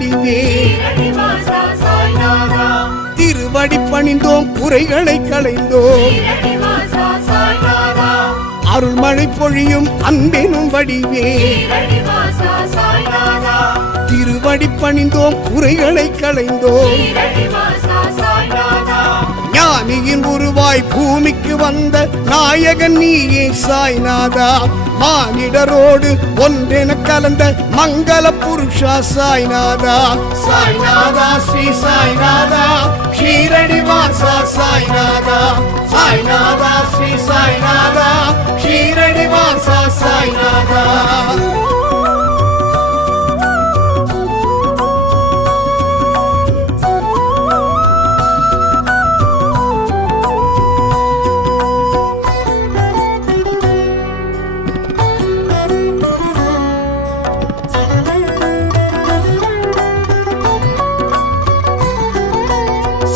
வடிவே திருவடி பணிந்தோம் குறைகளை களைந்தோம் அருள்மழை பொழியும் அன்பெனும் வடிவே திருவடி பணிந்தோம் குறைகளை களைந்தோம் ஞானியின் உருவாய் பூமிக்கு வந்த நாயகன் நீயே சாய்நாதா மானிடரோடு ஒன்றென கலந்த மங்கள புருஷா சாய்நாதா சாய்நாதா ஸ்ரீ சாய்நாதா ஷீரடி வாசா சாய்நாதா சாய்நாதா ஸ்ரீ சாய்நாதா ஷீரடி வாசா சாய்நாதா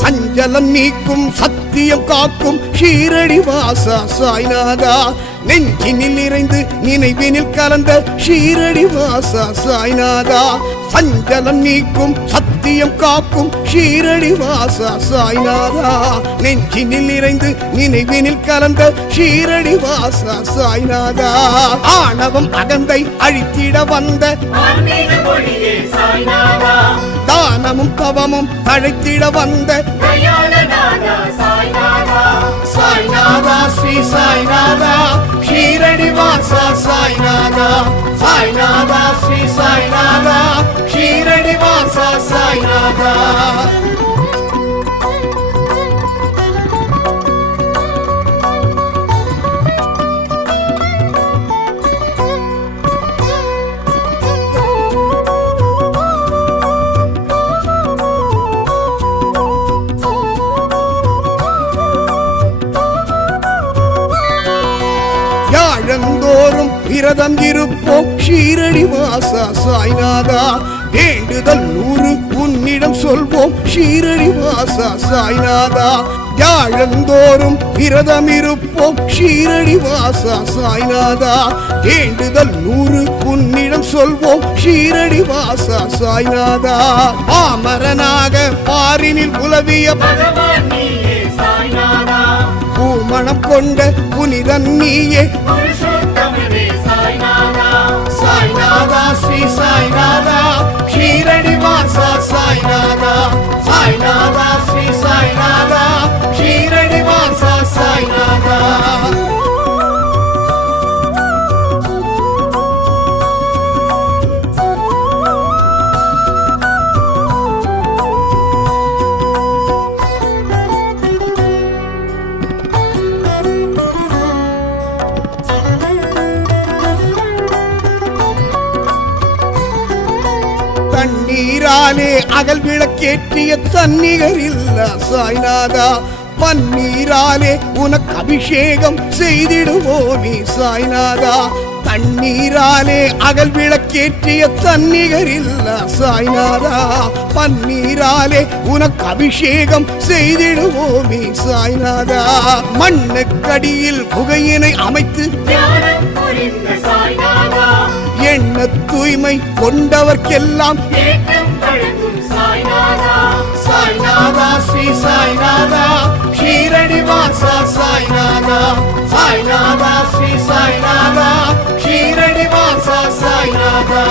சஞ்சலம் நீக்கும் சத்தியம் காக்கும் ஷீரடி வாசா சாய்நாதா நெஞ்சினில் நிறைந்து நினைவினில் கலந்த ஷீரடி வாசா சாய்நாதா சஞ்சலம் நீக்கும் சத்தியம் காக்கும் ஷீரடி வாசா சாய்நாதா நெஞ்சினில் நிறைந்து நினைவினில் கலந்த ஷீரடி வாசா சாய்நாதா ஆணவம் அகந்தை அழித்திட வந்த தானமும் தவமும் தழைத்திட வந்த சாய்நாதா ஸ்ரீ சாய்நாதா ஷீரடி வாசா சாய்நாதா சாய்நாதா ஸ்ரீ சாய்நாதா ஷீரடி வாசா சாய்நாதா யாழந்தோறும் விரதம் இருப்போம் ஷீரடி வாசா சாய்நாதா வேண்டுதல் 100 உன்னிடம் சொல்வோம் ஷீரடி வாசா சாய்நாதா யாழந்தோறும் விரதம் இருப்போம் ஷீரடி வாசா சாய்நாதா வேண்டுதல் 100 உன்னிடம் சொல்வோம் ஷீரடி வாசா சாய்நாதா பாமரனாக பாரினில் உலவிய பூமணம் கொண்ட புனிதன் நீயே சாய்நாதா ஸ்ரீ சாய்நாதா ஷீரடி வாசா சாய்நாதா சாய்நாதா ஸ்ரீ சாய்நாதா ஷீரடி வாசா சாய்நாதா தண்ணீராலே அகல் விளக்கேற்றிய தன்னிகர் இல்ல சாய்நாதா பன்னீராலே உனக்கு அபிஷேகம் செய்திடுவோமே சாய்நாதா தண்ணீராலே அகல் விளக்கேற்றிய தன்னிகர் இல்ல சாய்நாதா பன்னீராலே உனக்கு அபிஷேகம் செய்திடுவோமே சாய்நாதா மண்ணுக்கடியில் குகையினை அமைத்து எண்ண தூய்மை கொண்டவர்க்கெல்லாம் சாய்நாதா ஸ்ரீ சாய்நாதா ஷீரடி வாசா சாய்நாதா சாய்நாதா ஸ்ரீ சாய்நாதா ஷீரடி வாசா சாய்நாதா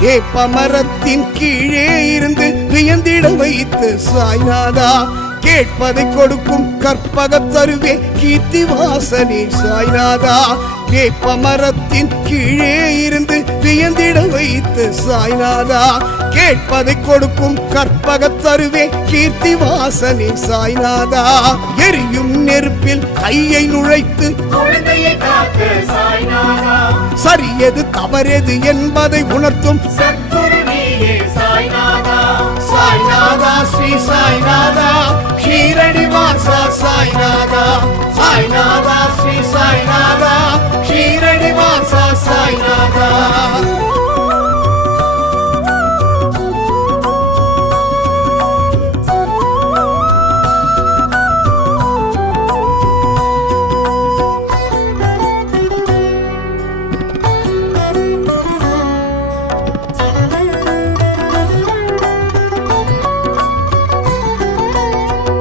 வேப்பமரத்தின் கீழே இருந்து வியந்திட வைத்து சாய்நாதா கேட்பதை கொடுக்கும் கற்பக தருவே கீர்த்தி வாசனே சாய்நாதா வேப்பமரத்தின் கீழே இருந்து வியந்திட வைத்து சாய்நாதா கேட்பதை கொடுக்கும் கற்பக தருவே கீர்த்தி வாசனே சாய்நாதா எரியும் நெருப்பில் கையை நுழைத்து சரியது தவறெது என்பதை உணர்த்தும் சாய்நாதா ஸ்ரீ சாய்நாதா சாய்நாதா சாய்நாதா ஸ்ரீ சாய்நாதா ஷீரடி வாசா சாய்நாதா.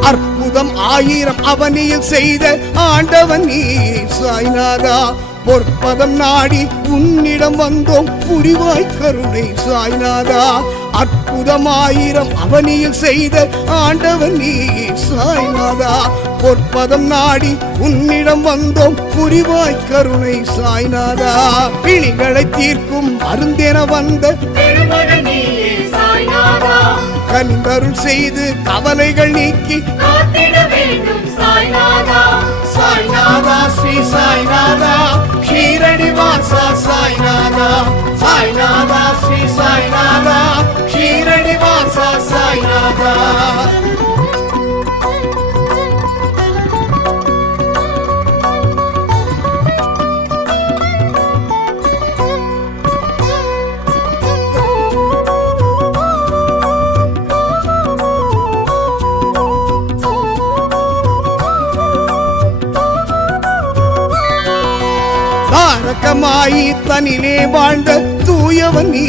அற்புதம் ஆயிரம் அவனியில் செய்த ஆண்டவன் நீ சாய்நாதா. பொற்பதம் நாடி உன்னிடம் வந்தோம் புரிவாய் கருணை சாய்நாதா. அற்புதம் ஆயிரம் அவனியில் செய்த ஆண்டவன் நீ சாய்நாதா. பொற்பதம் நாடி உன்னிடம் வந்தோம் புரிவாய் கருணை சாய்நாதா. பிணிகளை தீர்க்கும் மருந்தென வந்த கனிந்தருள் செய்து கவலைகள் நீக்கி சாய்நாதா ஸ்ரீ சாய்நாதா ஷீரடி வாசா சாய்நாதா சாய்நாதா ஸ்ரீ சாய்நாதா ஷீரடி வாசா சாய்நாதா. தாரகமாயி தனிலே வாழ்ந்த தூயவன் நீ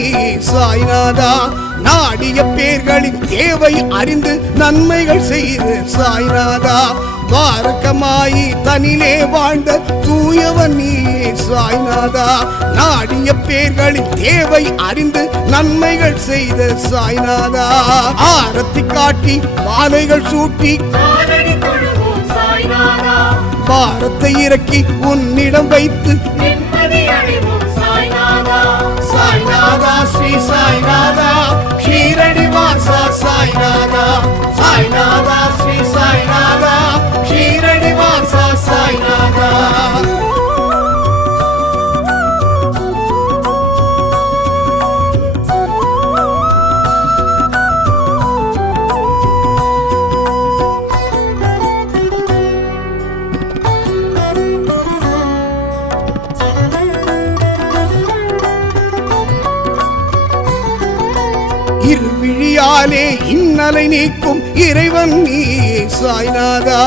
சாய்நாதா. நாடிய பேர்களின் தேவை அறிந்து நன்மைகள் செய்து சாய்நாதா. தாரகமாயி தனிலே வாழ்ந்த தூயவன் நீ சாய்நாதா. நாடிய பேர்களின் தேவை அறிந்து நன்மைகள் செய்த சாய்நாதா. ஆரத்தி காட்டி மாலைகள் சூட்டி பாரத்தை இறக்கி உன்னிடம் வைத்து சாய்நாதா ஸ்ரீ சாய்நாதா ஷீரடி வாசா சாய்நாதா சாய்நாதா ஸ்ரீ சாய்நாதா ஷீரடி வாசா சாய்நாதா. இருவிழியாலே இன்னலை நீக்கும் இறைவன் நீ சாய்நாதா.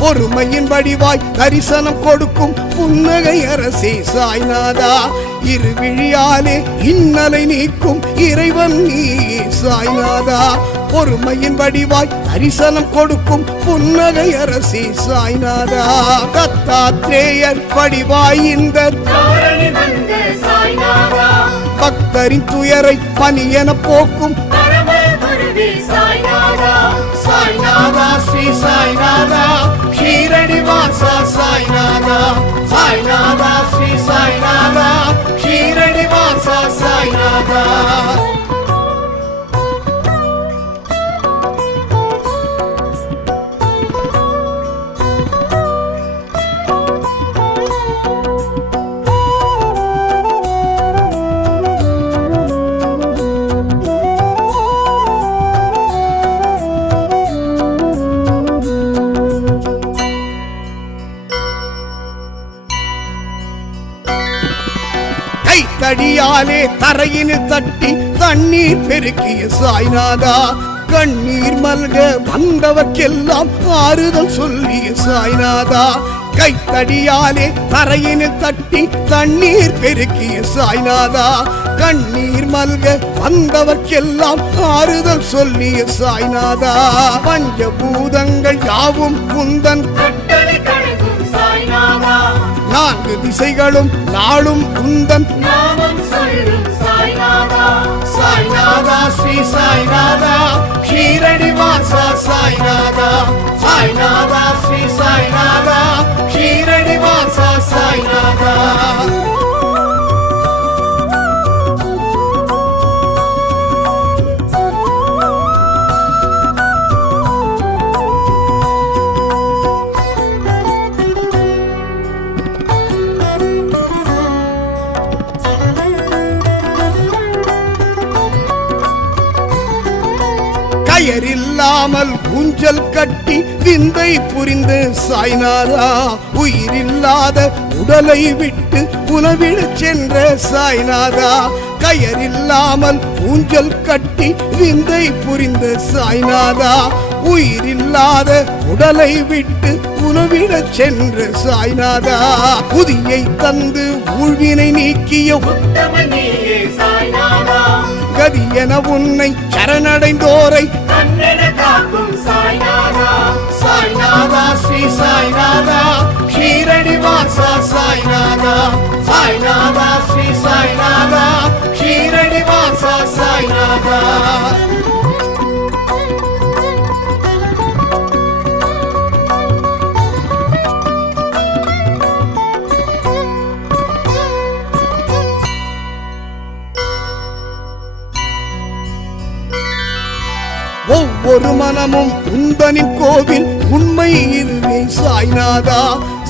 பொறுமையின் வடிவாய் தரிசனம் கொடுக்கும் புன்னகை அரசே சாய்நாதா. இருவிழியாலே இன்னலை நீக்கும் இறைவன் நீ சாய்நாதா. பொறுமையின் வடிவாய் தரிசனம் கொடுக்கும் புன்னகை அரசே சாய்நாதா. தத்தாத்ரேயர் வடிவாய் இந்த பக்தரின் துயரை பனியென போக்கும் சாய்நாதா ஸ்ரீ சாய்நாதா ஷீரடி வாசா சாய்நாதா சாய்நாதா ஸ்ரீ சாய்நாதா ஷீரடி வாசா சாய்நாதா. தடியாலே தரையினில் தட்டி தண்ணீர் பெருக்கிய சாய்நாதா. கண்ணீர் மல்க வந்தவர்க்கெல்லாம் ஆறுதல் சொல்லிய சாய்நாதா. கைத்தடியாலே தரையினில் தட்டி தண்ணீர் பெருக்கிய சாய்நாதா. கண்ணீர் மல்க வந்தவர்க்கெல்லாம் ஆறுதல் சொல்லிய சாய்நாதா. பஞ்சபூதங்கள் யாவும் குந்தன் நான்கு திசைகளும் நாளும் குந்தன் சாய்நாதா ஸ்ரீ சாய்நாதா ஷீரடி வாசா சாய்நாதா சாய்நாதா ஸ்ரீ சாய்நாதா ஷீரடி வாசா சாய்நாதா. கயரில்லாமல் ஊஞ்சல் கட்டி விந்தை புரிந்து சாய்நாதா உயிரில்லாத உடலை விட்டு உணவிடச் சென்ற சாய்நாதா கயரில்லாமல் ஊஞ்சல் கட்டி விந்தை புரிந்த சாய்நாதா உயிரில்லாத உடலை விட்டு உணவிடச் சென்ற சாய்நாதா புதியை தந்து ஊழ்வினை நீக்கிய கதியென உன்னை சரணடைந்தோரை சாய்நாதா ஸ்ரீ சாய்நாதா ஷீரடி வாசா சாய்நாதா சாய்நாதா ஸ்ரீ சாய்நாதா ஷீரடி வாசா சாய்நாதா ஒவ்வொரு மனமும் உந்தனின் கோவில் உண்மை இதுவே சாய்நாதா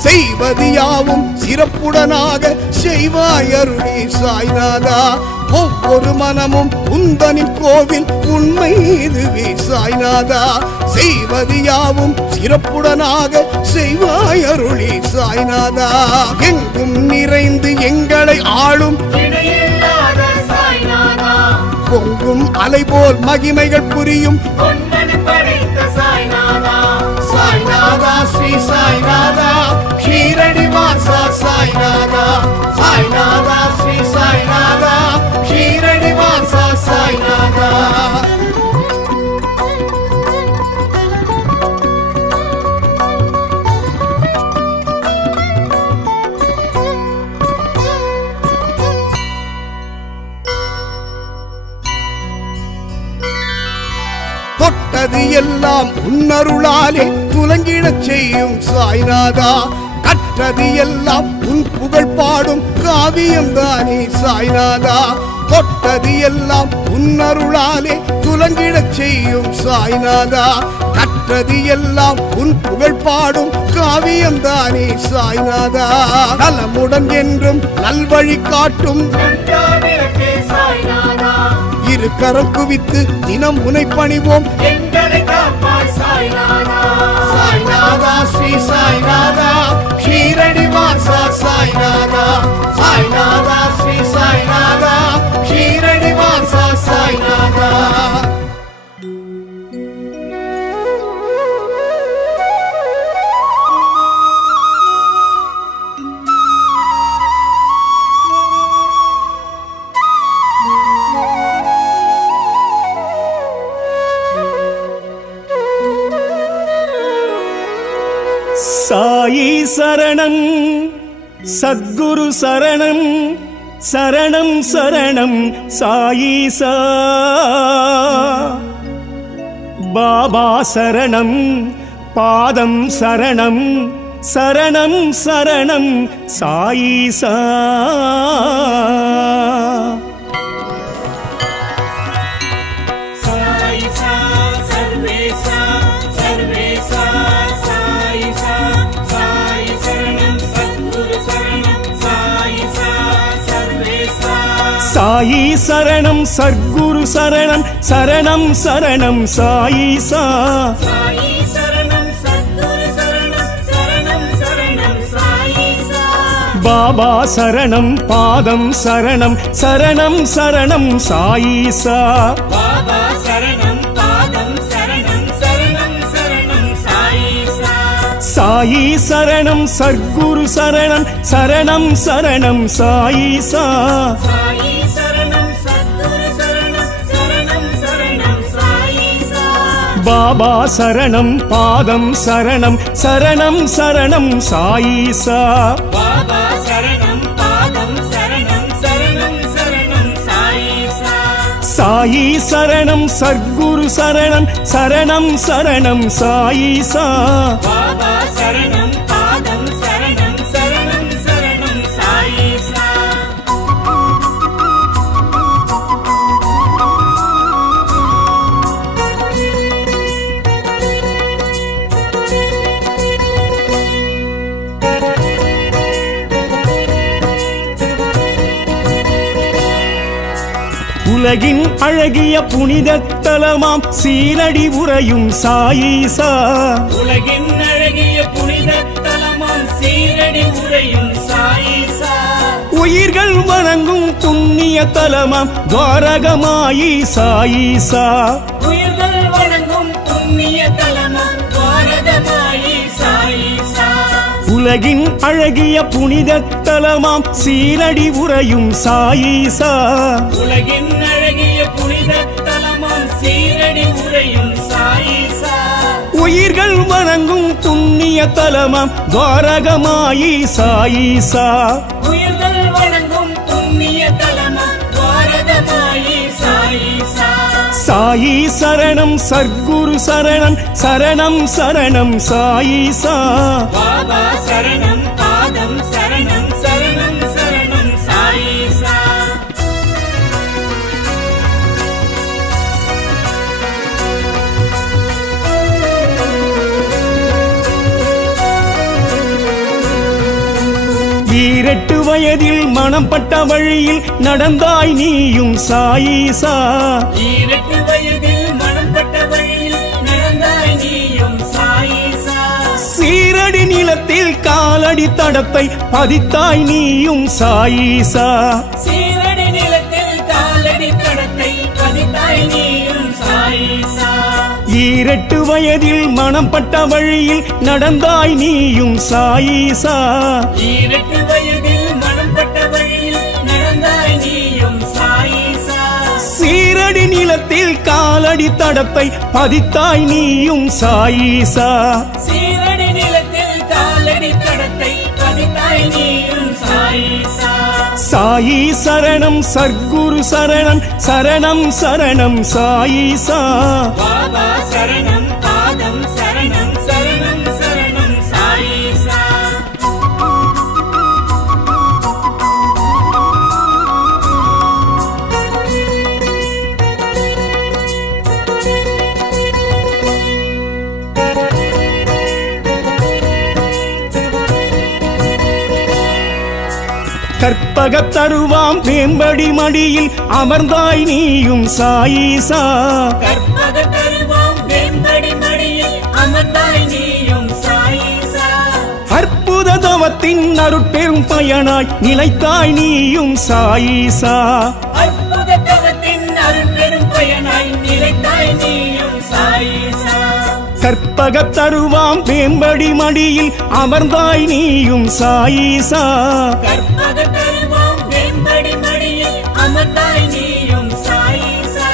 செய்வது யாவும் சிறப்புடனாக செய்வாய் அருளே சாய்நாதா ஒவ்வொரு மனமும் உந்தனின் கோவில் உண்மை இதுவே சாய்நாதா செய்வது யாவும் சிறப்புடனாக செய்வாய் அருளே சாய்நாதா எங்கும் நிறைந்து எங்களை ஆளும் பொங்கும் அலை போல் மகிமைகள் புரியும் சாய்நாதா ஸ்ரீ சாய்நாதா ஷீரடி வாசா சாய்நாதா சாய்நாதா ஸ்ரீ சாய்நாதா ஷீரடி வாசா சாய்நாதா தொட்டது எல்லாம் உன்னருளாலே துலங்கிடச் செய்யும் சாய்நாதா கற்றது எல்லாம் உன் புகழ் பாடும் காவியம் தானே சாய்நாதா தொட்டது எல்லாம் உன்னருளாலே துலங்கிடச் செய்யும் சாய்நாதா கற்றது எல்லாம் உன் புகழ் பாடும் காவியம் தானே சாய்நாதா நலமுடன் என்றும் நல்வழி காட்டும் இரு கரம் குவித்து தினம் உனை பணிவோம் சாய்நாதா ஸ்ரீ சாய்நாதா ஷீரடி வாசா சாய்நாதா சாய்நாதா ஸ்ரீ சாய்நாதா ஷீரடி வாசா சாய்நாதா சாயி சரணம் சத்குரு சரணம் சரணம் சரணம் சாயீசா பாபா சரணம் பாதம் சரணம் சரணம் சரணம் சாயீசா சாயி சரணம் சத்குரு சரணம் சரணம் சரணம் சாயீசா சாயி சரணம் சத்குரு சரணம் சரணம் சரணம் சாயீசா பாபா சரணம் பாதம் சரணம் சரணம் சரணம் சாயீசா பாபா சரணம் பாதம் சரணம் சரணம் சரணம் சாயீசா சாயி சரணம் சத்குரு சரணம் சரணம் சரணம் சாயீசா சாயி சரணம் சத்குரு சரணம் சரணம் சரணம் சாயீசா பாபா சரணம் பாதம் சரணம் சரணம் சரணம் சாயீசா பாபா சரணம் பாதம் சரணம் சரணம் சரணம் சாயீசா சாயி சரணம் சத்குரு சரணம் சரணம் சரணம் சாயீசா பாபா சரணம் பாதம் சரணம் சரணம் சரணம் சாயீசா உலகின் அழகிய புனித தலமாம் சீரடி உறையும் சாயீசா உலகின் அழகிய புனித தலமாம் சீரடி உறையும் சாயீசா உயிர்கள் வணங்கும் புண்ணிய தலமாம் துவாரகமாயி சாயீசா உயிர்கள் வணங்கும் புண்ணிய தலமாம் துவாரகமாயி சாயீசா உலகின் அழகிய புனித தலமாம் சீரடி உறையும் சாயீசா உலகின் அழகிய புனித தலமாம் சீரடி உறையும் சாயீசா உயிர்கள் வணங்கும் புண்ணிய தலமாம் துவாரகமாயி சாயீசா உயிர்கள் வணங்கும் புண்ணிய தலமாம் துவாரகமாயி சாயீசா சாயி சரணம் சர்க்குரு சரணம் சரணம் சரணம் சாயீசா பாபா சரணம் பாதம் சரணம் சரணம் சரணம் சாயீசா ஈரெட்டு வயதில் மனம் பட்ட வழியில் நடந்தாய் நீயும் சாயீசா ஈரெட்டு வயதில் மனம் பட்ட வழியில் நடந்தாய் நீயும் சாயீசா சீரடி நிலத்தில் காலடி தடத்தை பதித்தாய் நீயும் சாயீசா சீரடி நிலத்தில் காலடி தடத்தை பதித்தாய் நீயும் சாயீசா ஈரெட்டு வயதில் மனம் பட்ட வழியில் நடந்தாய் நீயும் சாயீசா ஈரெட்டு வயதில் மனம் பட்ட வழியில் நடந்தாய் நீயும் சாயீசா சீரடி நிலத்தில் காலடி தடத்தை பதித்தாய் நீயும் சாயீசா சீரடி நிலத்தில் காலடி தடத்தை பதித்தாய் நீயும் சாயீசா சாயி சரணம் சர்க்குரு சரணம் சரணம் சரணம் சாயீசா பாபா சரணம் பாதம் சரணம் சரணம் சரணம் சாயீசா கற்பகத் தருவாம் மேம்படி மடியில் அமர்ந்தாய் நீயும் சாயீசா கற்பக தருவாம் வெம்படி மடியில் அமர்ந்தாய் நீயும் சாயீசா அற்புத தவத்தின் அருட்பெரும் பயனாய் நிலைத்தாய் நீயும் சாயீசா அற்புத தவத்தின் அருட்பெரும் பயனாய் நிலைத்தாய் நீயும் சாயீசா கற்பகத் தருவாம் மேம்படி மடியில் அமர்ந்தாய் நீயும் சாயீசா கற்பக தருவாம் வெம்படி மடியில் அமர்ந்தாய் நீயும் சாயீசா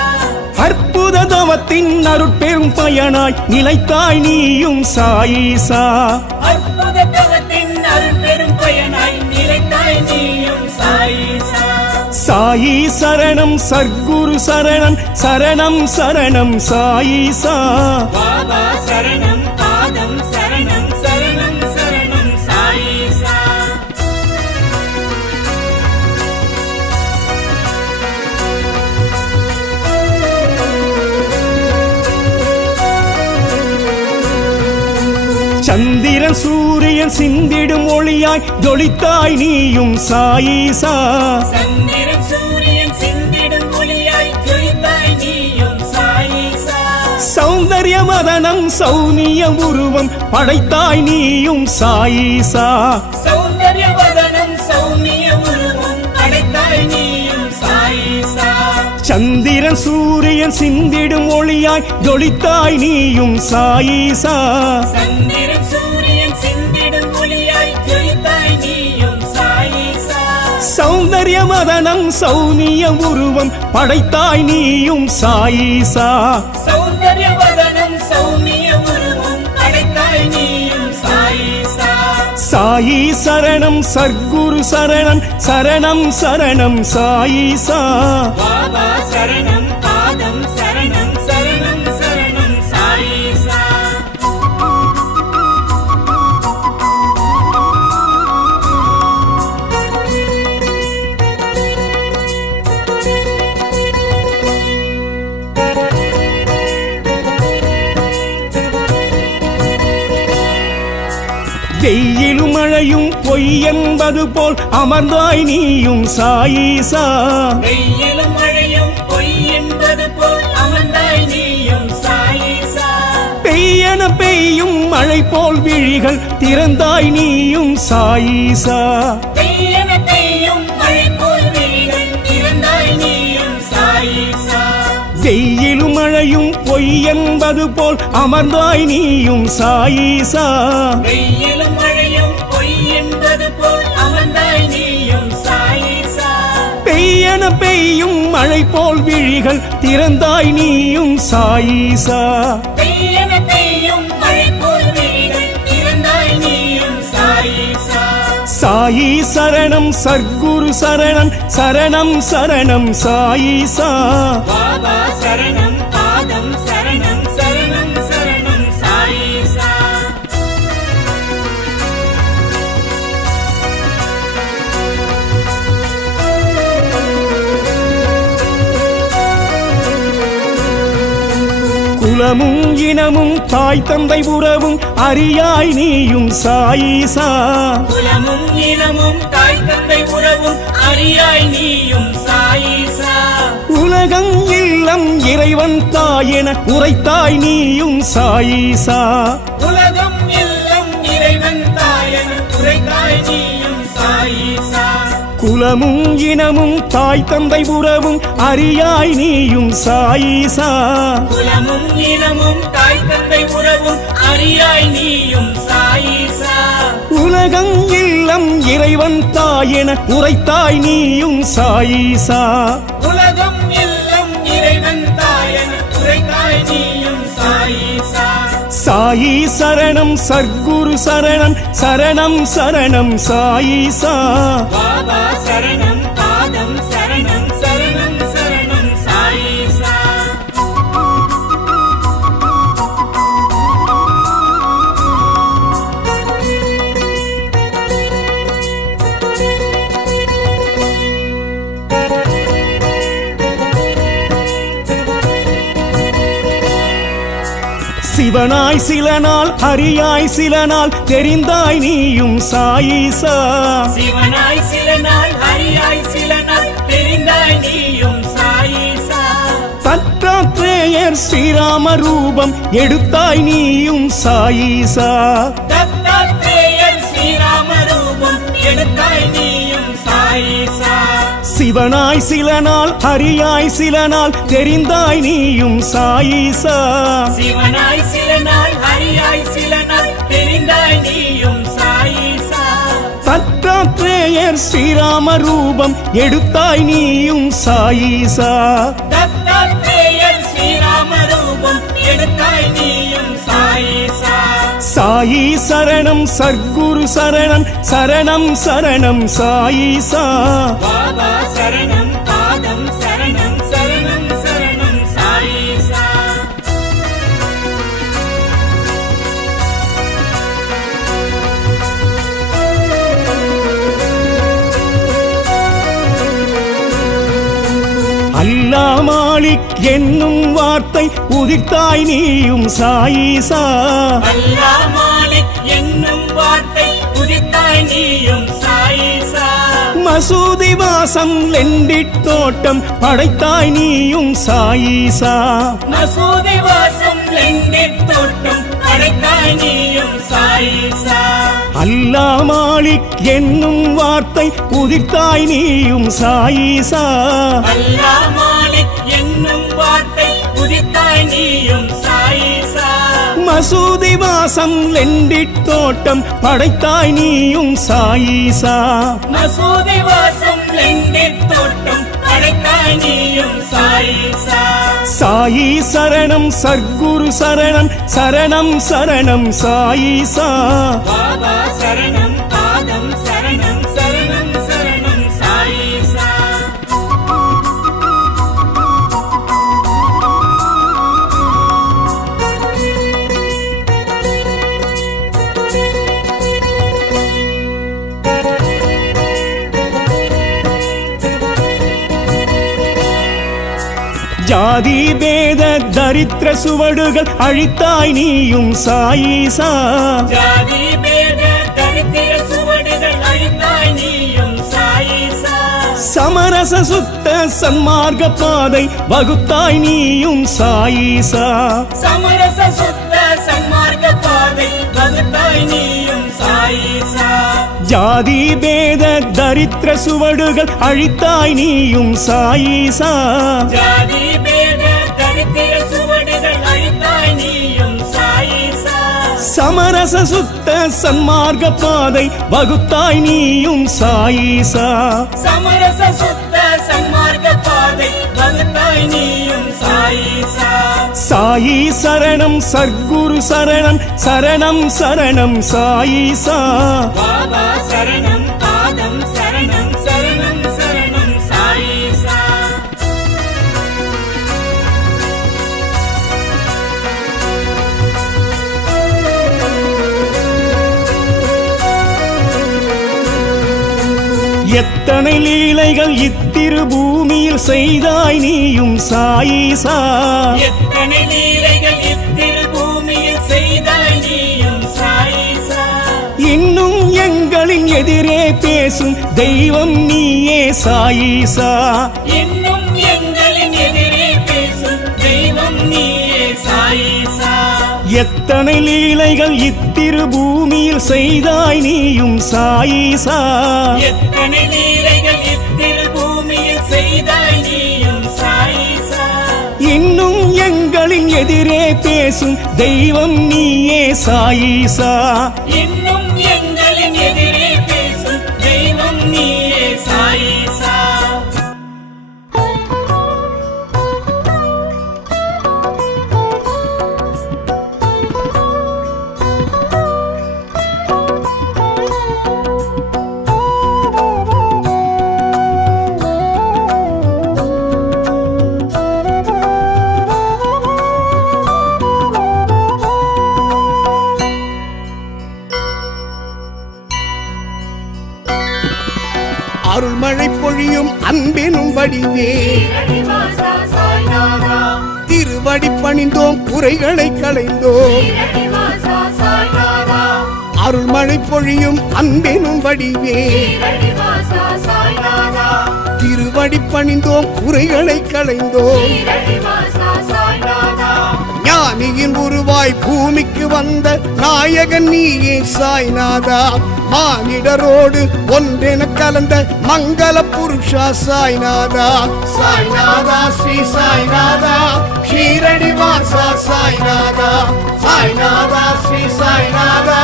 அற்புத தவத்தின் அருட்பெரும் பயனாய் நிலைத்தாய் நீயும் சாயீசா அற்புத தவத்தின் அருட்பெரும் பயனாய் நிலைத்தாய் நீயும் சாயீசா சாயி சரணம் சர்க்குரு சரணம் சரணம் சரணம் சாயீசா பாபா சரணம் பாதம் சரணம் சரணம் சரணம் சாயீசா சந்திரன் சூரியன் சிந்திடும் ஒளியாய் ஜொலித்தாய் நீயும் சாயீசா சந்திரன் சூரியன் சிந்திடும் ஒளியாய் ஜொலித்தாய் நீயும் சாயீசா சௌந்தர்ய மதனம் சௌனிய உருவம் படைத்தாய் நீயும் சாயீசா சௌந்தர்ய வதனம் சௌமிய உருவம் படைத்தாய் நீயும் சாயீசா சந்திரன் சூரியன் சிந்திடும் ஒளியாய் ஜொலித்தாய் நீயும் சாயீசா சந்திரன் சூரியன் சிந்திடும் ஒளியாய் ஜொலித்தாய் நீயும் சாயீசா சௌந்தர்ய மதனம் சௌனிய உருவம் படைத்தாய் நீயும் சாயீசா சௌந்தர்ய வதனம் சௌமிய உருவம் படைத்தாய் நீயும் சாயீசா சாயி சரணம் சர்க்குரு சரணம் சரணம் சரணம் சாயீசா பாபா சரணம் பாதம் சரணம் சரணம் சரணம் சாயீசா வெயிலும் மழையும் பொய் என்பது போல் அமர்ந்தாய் நீயும் சாயீசா வெயிலும் மழையும் பொய் என்பது போல் அமர்ந்தாய் நீயும் சாயிசா பெய்யன பெய்யும் மழை போல் விழிகள் திறந்தாய் நீயும் சாயிசா பெய்யன பெய்யும் மழை போல் விழிகள் திறந்தாய் நீயும் சாயிசா வெயிலும் மழையும் பொய் என்பது போல் அமர்ந்தாய் நீயும் சாயிசா வெயிலும் மழையும் பொய் என்பது போல் அமர்ந்தாய் நீயும் சாயிசா பெய்யன பெய்யும் மழை போல் விழிகள் திறந்தாய் நீயும் சாயிசா பெய்யன பெய்யும் மழை போல் விழிகள் திறந்தாய் நீயும் சாயிசா சாயி சரணம் சர்க்குரு சரணம் சரணம் சரணம் சாயிசா பாபா சரணம் பாதம் சரணம் சரணம் சரணம் சாயிசா குலமும் இனமும் தாய் தந்தை உறவும் அறியாய் நீயும் சாயிசா குலமும் இனமும் தாய் தந்தை உறவும் அறியாய் நீயும் சாயிசா உலகம் இல்லம் இறைவன் தாயென உரைத்தாய் நீயும் சாயிசா உலகம் எல்லாம் இறைவன் தாயன் உரைத்தாய் நீயும் சாயிசா குலமும் இனமும் தாய் தந்தை உறவும் அறியாய் நீயும் சாயிசா குலமும் இனமும் தாய் தந்தை உறவும் அறியாய் நீயும் சாயிசா உலகம் இல்லம் இறைவன் தாயென உரைத்தாய் நீயும் சாயிசா உலகம் எல்லாம் இறைவன் தாயன் உரைத்தாய் நீயும் சாயிசா சாயி சரணம் சர்க்குரு சரணம் சரணம் சரணம் சாயிசா பாபா சரணம் பாதம் சரணம் சரணம் சரணம் சாயிசா சிவனாய் சில நாள் ஹரியாய் சில நாள் தெரிந்தாய் நீயும் சாயிசா சிவனாய் சில நாள் ஹரியாய் சில நாள் தெரிந்தாய் நீயும் சாயிசா தத்தாத்ரேயர் ஸ்ரீராம ரூபம் எடுத்தாய் நீயும் சாயிசா தத்தாத்ரேயர் ஸ்ரீராம ரூபம் எடுத்தாய் நீயும் சாயிசா சிவனாய் சில நாள் ஹரியாய் சில நாள் தெரிந்தாய் நீயும் சாயிசா சிவனாய் சில நாள் ஹரியாய் சில நாள் தெரிந்தாய் நீயும் சாயிசா தத்தாத்ரேயர் ஸ்ரீராம ரூபம் எடுத்தாய் நீயும் சாயிசா தத்தாத்ரேயர் ஸ்ரீராம ரூபம் எடுத்தாய் நீயும் சாயிசா சாயி சரணம் சர்க்குரு சரணம் சரணம் சரணம் சாயிசா பாபா சரணம் பாதம் சரணம் சரணம் சரணம் சாயிசா அல்லா மாலிக் என்னும் வார்த்தை உதிர்த்தாய் நீயும் சாயிசா அல்லாஹ் மாலிக் என்னும் வார்த்தை உதித்தாய் நீயும் சாயிசா மசூதி வாசம் லெண்டிட் தோட்டம் படைத்தாய் நீயும் சாயிசா மசூதி வாசம் லெண்டித் தோட்டம் படைத்தாய் நீயும் சாயிசா அல்லா மாலிக் என்னும் வார்த்தை உதிர்த்தாய் நீயும் சாயிசா அல்லாஹ் மாலிக் என்னும் வார்த்தை உதித்தாய் நீயும் சாயிசா மசூதி வாசம் லெண்டிட் தோட்டம் படைத்தாய் நீயும் சாயிசா மசூதி வாசம் லெண்டித் தோட்டம் படைத்தாய் நீயும் சாயிசா சாயி சரணம் சர்க்குரு சரணம் சரணம் சரணம் சாயிசா பாபா சரணம் பாதம் சரணம் சரணம் சரணம் சாயிசா ஜாதி பேத தரித்திர சுவடுகள் அழித்தாய் நீயும் சாயிசா ஜாதி பேத தரித்திர சுவடுகள் அழித்தாய் நீயும் சாயிசா சமர சமரச சுத்த சன்மார்க்க பாதை வகுத்தாய் நீயும் சாயீசா. சமரச சுத்த சன்மார்க்க பாதை வகுத்தாய் நீயும் சாயீசா. ஜாதி பேத தரித்திர சுவடுகள் அழித்தாய் நீயும் சாயீசா. ஜாதி பேத தரித்திர சுவடுகள் அழித்தாய் நீயும் சாயீசா. சமரச சுத்த சன்மார்க்க பாதை வகுத்தாய் நீயும் சாயீசா. சமரச சுத்த சன்மார்க்க பாதை வகுத்தாய் நீயும் சாயீசா. சாயி சரணம் சர்க்குரு சரணம் சரணம் சரணம் சாயீசா. பாபா சரணம் பாதம் சரணம் சரணம் சரணம் சாயீசா. எத்தனை லீலைகள் இத்திரு பூமியில் செய்தாய் நீயும் சாயீசா. எத்தனை லீலைகள் இத்திரு பூமியில் செய்தாய் நீயும் சாயீசா. இன்னும் எங்களின் எதிரே பேசும் தெய்வம் நீயே சாயீசா. இன்னும் எங்களின் எதிரே பேசும் தெய்வம் நீயே சாயீசா. எத்தனை லீலைகள் இத்திரு பூமியில் செய்தாய் நீயும் சாயீசா. எத்தனை லீலைகள் இத்திரு பூமியில் செய்தாய் நீயும் சாயீசா. இன்னும் எங்களின் எதிரே பேசும் தெய்வம் நீயே சாயீசா. இன்னும் எங்களின் எதிரே பேசும் தெய்வம் நீயே சாயீசா. அருள்மழை பொழியும் அன்பெனும் வடிவே திருவடி பணிந்தோம் குறைகளை களைந்தோம். அருள்மழை பொழியும் அன்பெனும் வடிவே திருவடி பணிந்தோம் குறைகளை களைந்தோம். ஞானியின் உருவாய் பூமிக்கு வந்த நாயகன் நீயே சாய்நாதா. மானிடரோடு ஒன்றென கலந்த மங்கள புருஷா சாய்நாதா. சாய்நாதா ஸ்ரீ சாய்நாதா ஷீரடி வாசா சாய்நாதா. சாய்நாதா ஸ்ரீ சாய்நாதா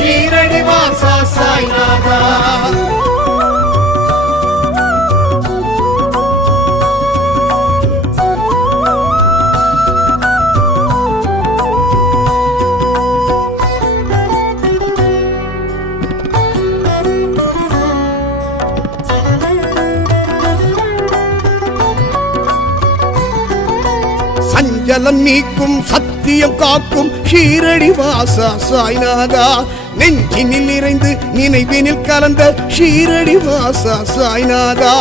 ஷீரடி வாசா சாய்நாதா. சஞ்சலம் நீக்கும் சத்தியம் காக்கும் ஷீரடி வாசா சாய்நாதா. நெஞ்சினில் நிறைந்து நினைவினில் கலந்த ஷீரடி வாசா சாய்நாதா.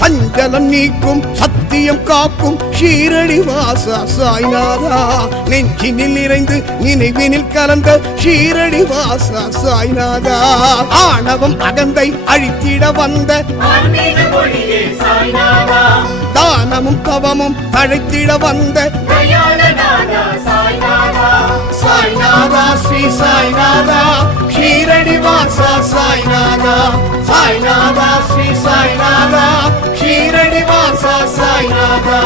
சஞ்சலம் நீக்கும் சத்தியம் காக்கும் ஷீரடி வாசா சாய்நாதா. நெஞ்சினில் நிறைந்து நினைவினில் கலந்த ஷீரடி வாசா சாய்நாதா. ஆணவம் அகந்தை அழித்திட வந்த தானமும் தவமும் தழைத்திட வந்த சாய்நாதா ஸ்ரீ சாய்நாதா ஷீரடி வாசா சாய்நாதா. சாய்நாதா ஸ்ரீ சாய்நாதா ஷீரடி வாசா சாய்நாதா.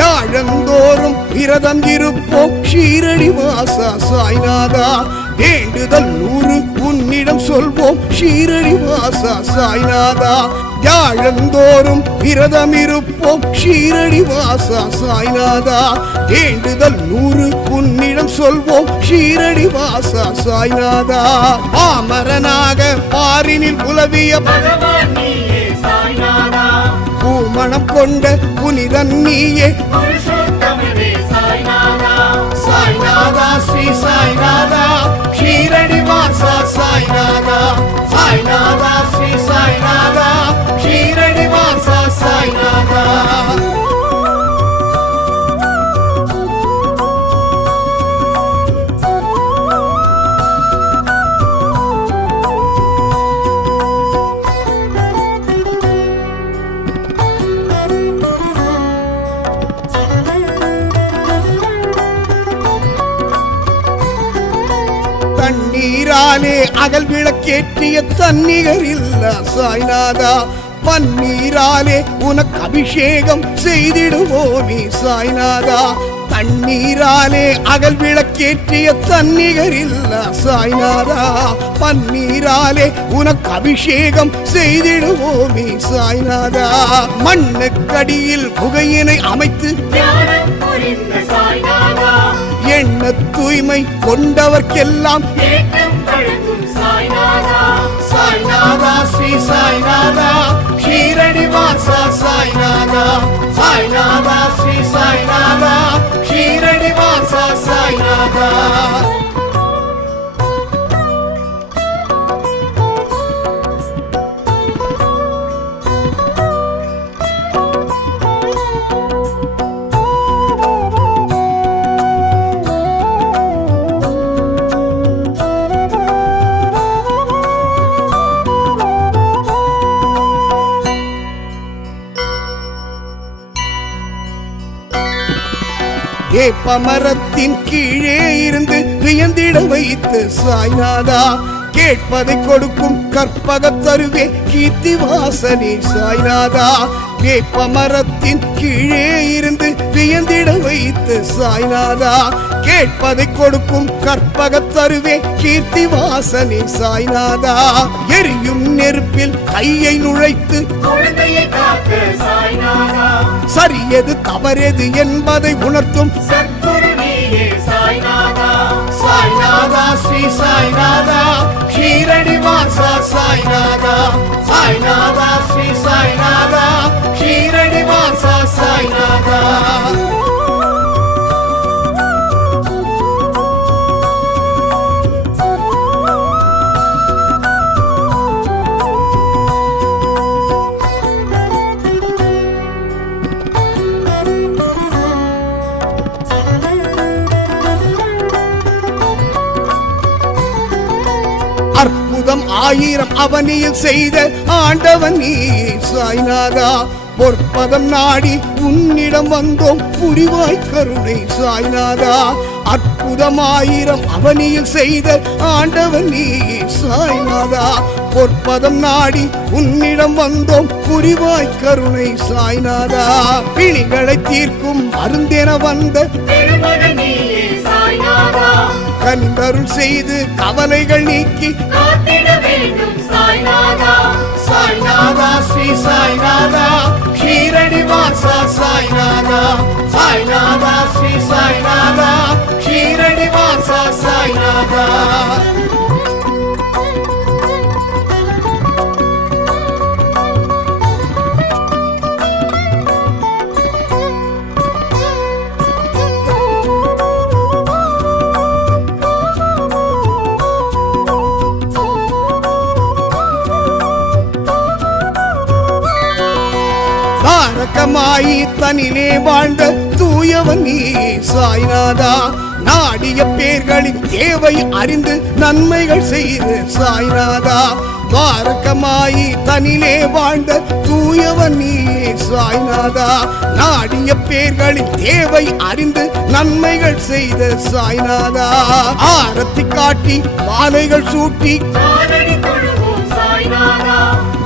யாழந்தோறும் விரதம் இருப்போம் ஷீரடி வாசா சாய்நாதா. வேண்டுதல் 100 உன்னிடம் சொல்வோம் ஷீரடி வாசா சாய்நாதா. யாழந்தோறும் விரதம் இருப்போம் ஷீரடி வாசா சாய்நாதா. வேண்டுதல் 100 உன்னிடம் சொல்வோம் ஷீரடி வாசா சாய்நாதா. பாமரனாக பாரினில் உலவிய பகவான் நீயே சாய்நாதா. பூமணம் கொண்ட புனிதன் நீயே புருஷோத்தமனே சாய்நாதா. சாய்நாதா ஸ்ரீ சாய்நாதா ஷீரடி சாய்நாதா சாய்நாதா ஸ்ரீ சாய்நாதா ஷீரடி வாசா சாய்நாதா. தண்ணீராலே அகல் விளக்கேற்றிய தன்னிகர் இல்ல சாய்நாதா பன்னீராலே உனக்கு அபிஷேகம் செய்திடுவோமே சாய்நாதா. தண்ணீராலே அகல் விளக்கேற்றிய தன்னிகர் இல்ல சாய்நாதா பன்னீராலே உனக்கு அபிஷேகம் செய்திடுவோமே சாய்நாதா. மண்ணுக்கடியில் குகையினை அமைத்து ஞானம் புரிந்த சாய்நாதா எண்ண தூய்மை கொண்டவர்க்கெல்லாம் ஏற்றம் வழங்கும் சாய்நாதா சாய்நாதா ஸ்ரீ சாய்நாதா ஷீரடி வாசா சாய்நாதா சாய்நாதா ஸ்ரீ சாய்நாதா ஷீரடி வாசா சாய்நாதா. வேப்பமரத்தின் கீழே இருந்து வியந்திட வைத்து சாய்நாதா கேட்பதை கொடுக்கும் கற்பக தருவே கீர்த்தி வாசனே சாய்நாதா. வேப்பமரத்தின் கீழே இருந்து வியந்திட வைத்து சாய்நாதா கேட்பதை கொடுக்கும் கற்பக தருவே கீர்த்தி வாசனே சாய்நாதா. எரியும் நெருப்பில் கையை நுழைத்து குழந்தையை காக்க சாய்நாதா சரியது தவறெது என்பதை உணர்த்தும் சத்குரு நீயே சாய்நாதா சாய்நாதா ஸ்ரீ சாய்நாதா ஷீரடி வாசா சாய்நாதா சாய்நாதா ஸ்ரீ சாய்நாதா ஷீரடி வாசா சாய்நாதா. அற்புதம் ஆயிரம் அவனியில் செய்த ஆண்டவன் நீ சாய்நாதா பொற்பதம் நாடி உன்னிடம் வந்தோம் புரிவாய் கருணை சாய்நாதா. அற்புதமாயிரம் அவனியில் செய்த ஆண்டவன் நீ சாய்நாதா பொற்பதம் நாடி உன்னிடம் வந்தோம் புரிவாய் கருணை சாய்நாதா. பிணிகளை தீர்க்கும் மருந்தென வந்த திருமகன் நீயே சாய்நாதா கனிந்தருள் செய்து கவலைகள் நீக்கி காத்திட வேண்டும் சாய்நாதா சாய்நாதா ஸ்ரீ சாய்நாதா ஷீரடி வாசா சாய்நாதா சாய்நாதா ஸ்ரீ சாய்நாதா ஷீரடி வாசா சாய்நாதா. தாரகமாயி தனிலே வாழ்ந்த தூயவன் நீ சாய்நாதா நாடிய பேர்களின் தேவை அறிந்து நன்மைகள் செய்து சாய்நாதா. தாரகமாயி தனிலே வாழ்ந்த தூயவன் நீ சாய்நாதா நாடிய பேர்களின் தேவை அறிந்து நன்மைகள் செய்த சாய்நாதா. ஆரத்தி காட்டி மாலைகள் சூட்டி காலடி தொழுவோம் சாய்நாதா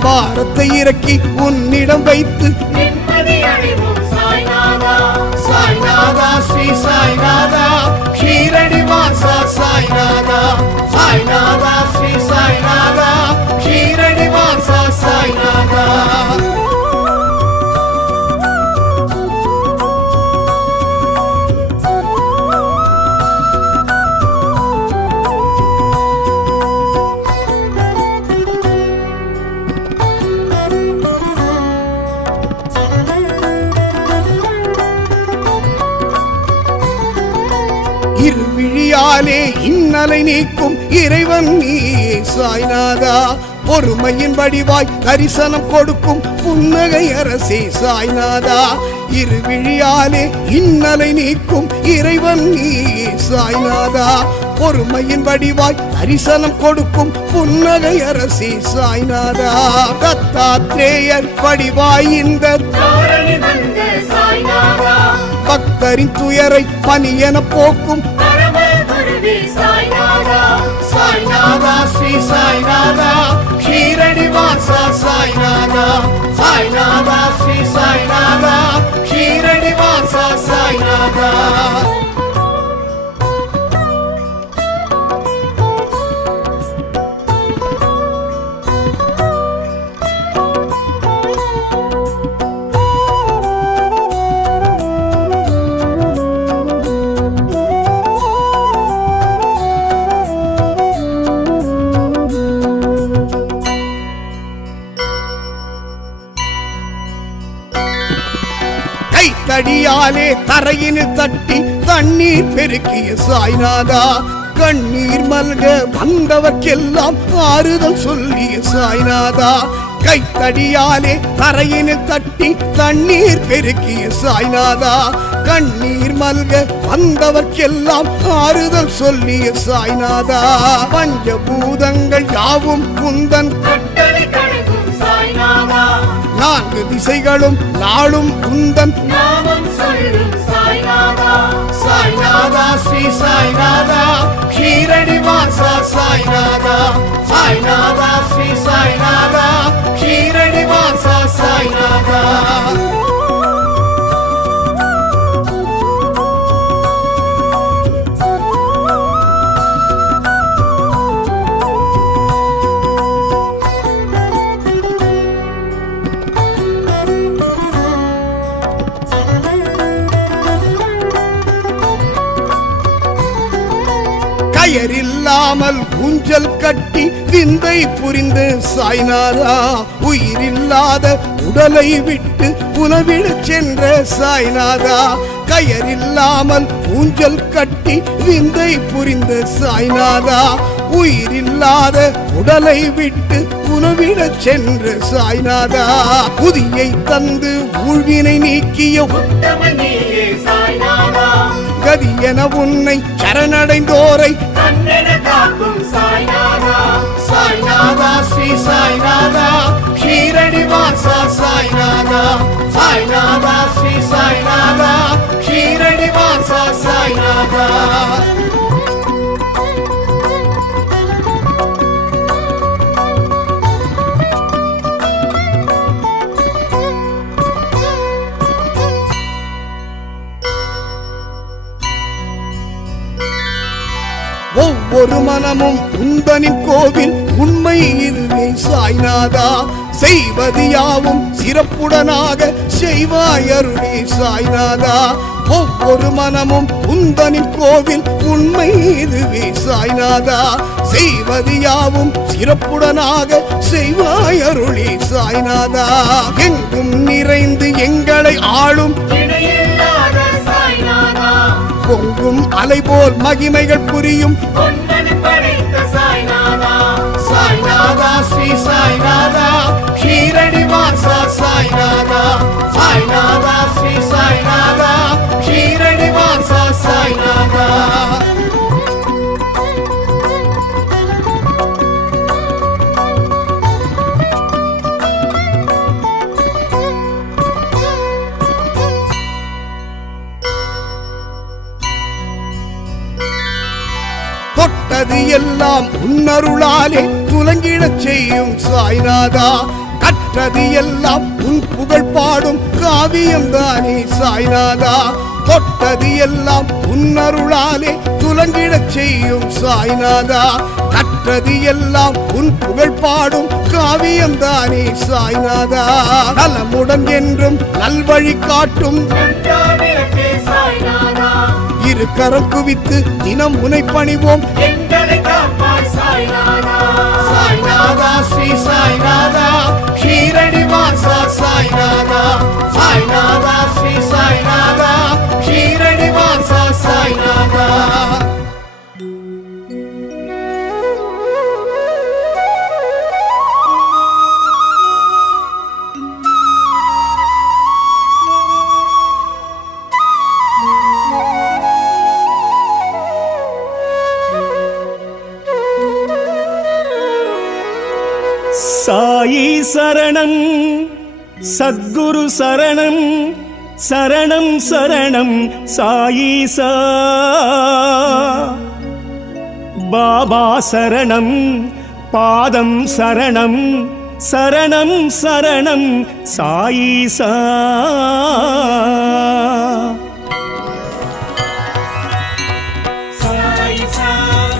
பாரத்தை இறக்கி உன்னிடம் வைத்து நிம்மதி அடைவோம் சாய்நாதா சாய்நாதா ஸ்ரீ சாய்நாதா ஷீரடி வாசா சாய்நாதா சாய்நாதா ஸ்ரீ சாய்நாதா ஷீரடி வாசா சாய்நாதா. இருவிழியாலே இன்னலை நீக்கும் இறைவன் நீயே சாய்நாதா பொறுமையின் வடிவாய் தரிசனம் கொடுக்கும் புன்னகை அரசே சாய்நாதா இருவிழியாலே இன்னலை நீக்கும் இறைவன் நீயே சாய்நாதா பொறுமையின் வடிவாய் தரிசனம் கொடுக்கும் புன்னகை அரசே சாய்நாதா தத்தாத்ரேயர் வடிவாய் இந்த பக்தரின் துயரை பனியென போக்கும் சாய்நாதா ஸ்ரீ சாய்நாதா ஷீரடி வாசா சாய்நாதா சாய்நாதா ஸ்ரீ சாய்நாதா ஷீரடி வாசா சாய்நாதா தடியாலே தரையினில் தட்டி தண்ணீர் பெருக்கிய சாய்நாதா கண்ணீர் மல்க வந்தவர்க்கெல்லாம் ஆறுதல் சொல்லிய சாய்நாதா கைத்தடியாலே தரையினில் தட்டி தண்ணீர் பெருக்கிய சாய்நாதா கண்ணீர் மல்க வந்தவர்க்கெல்லாம் ஆறுதல் சொல்லிய சாய்நாதா பஞ்சபூதங்கள் யாவும் குந்தன் நான்கு திசைகளும் நாளும் குந்தன் சாய்நாதா ஸ்ரீ சாய்நாதா ஷீரடி வாசா சாய்நாதா சாய்நாதா ஸ்ரீ சாய்நாதா ஷீரடி வாசா சாய்நாதா கயரில்லாமல் ஊஞ்சல் கட்டி விந்தை புரிந்து சாய்நாதா உயிரில்லாத உடலை விட்டு உணவிடச் சென்ற சாய்நாதா கயரில்லாமல் ஊஞ்சல் கட்டி விந்தை புரிந்த சாய்நாதா உயிரில்லாத உடலை விட்டு உணவிடச் சென்ற சாய்நாதா புதியை தந்து ஊழ்வினை நீக்கிய கதி என உன்னை சரணடைந்தோரை சாய்நாதா ஸ்ரீ சாய்நாதா ஷீரடி வாசா சாய்நாதா சாய்நாதா ஸ்ரீ சாய்நாதா ஷீரடி வாசா சாய்நாதா ஒவ்வொரு மனமும் உந்தனின் கோவில் உண்மை இதுவே சாய்நாதா செய்வது யாவும் சிறப்புடனாக செய்வாய் அருளே சாய்நாதா ஒவ்வொரு மனமும் உந்தனின் கோவில் உண்மை இதுவே சாய்நாதா செய்வது யாவும் சிறப்புடனாக செய்வாய் அருளே சாய்நாதா எங்கும் நிறைந்து எங்களை ஆளும் பொங்கும் அலை போல் மகிமைகள் புரியும் சாய்நாதா ஸ்ரீ சாய்நாதா ஷீரடி வாசா சாய்நாதா சாய்நாதா ஸ்ரீ சாய்நாதா ஷீரடி வாசா சாய்நாதா தொட்டது எல்லாம் உன்னருளாலே துலங்கிடச் செய்யும் சாய்நாதா கற்றது எல்லாம் உன் புகழ் பாடும் காவியம் தானே சாய்நாதா தொட்டது எல்லாம் உன்னருளாலே துலங்கிடச் செய்யும் சாய்நாதா கற்றது எல்லாம் உன் புகழ் பாடும் காவியம் தானே சாய்நாதா நலமுடன் என்றும் நல்வழி காட்டும் இரு கரம் குவித்து தினம் உனை பணிவோம் சாய்நாதா ஸ்ரீ சாய்நாதா ஷீரடி வாசா சாய்நாதா சாய்நாதா ஸ்ரீ சாய்நாதா ஷீரடி வாசா சாய்நாதா சரணம் சத்குரு சரணம் சரணம் சரணம் சாயீசா பாபா சரணம் பாதம் சரணம் சரணம் சரணம் சாயீசா சாயிசா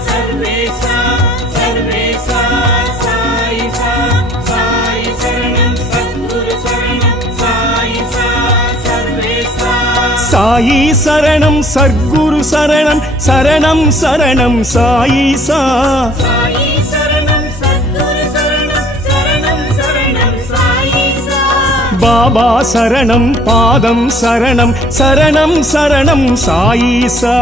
சர்வேசா சர்வேசா சாயிசா சாயி சரணம் சத்குரு சரணம் சாயிசா சர்வேசா சாயி சரணம் சத்குரு சரணம் சரணம் சரணம் சாயீசா சாயி சரணம் சத்குரு சரணம் சரணம் சரணம் சாயிசா பாபா சரணம் பாதம் சரணம் சரணம் சரணம் சாயீசா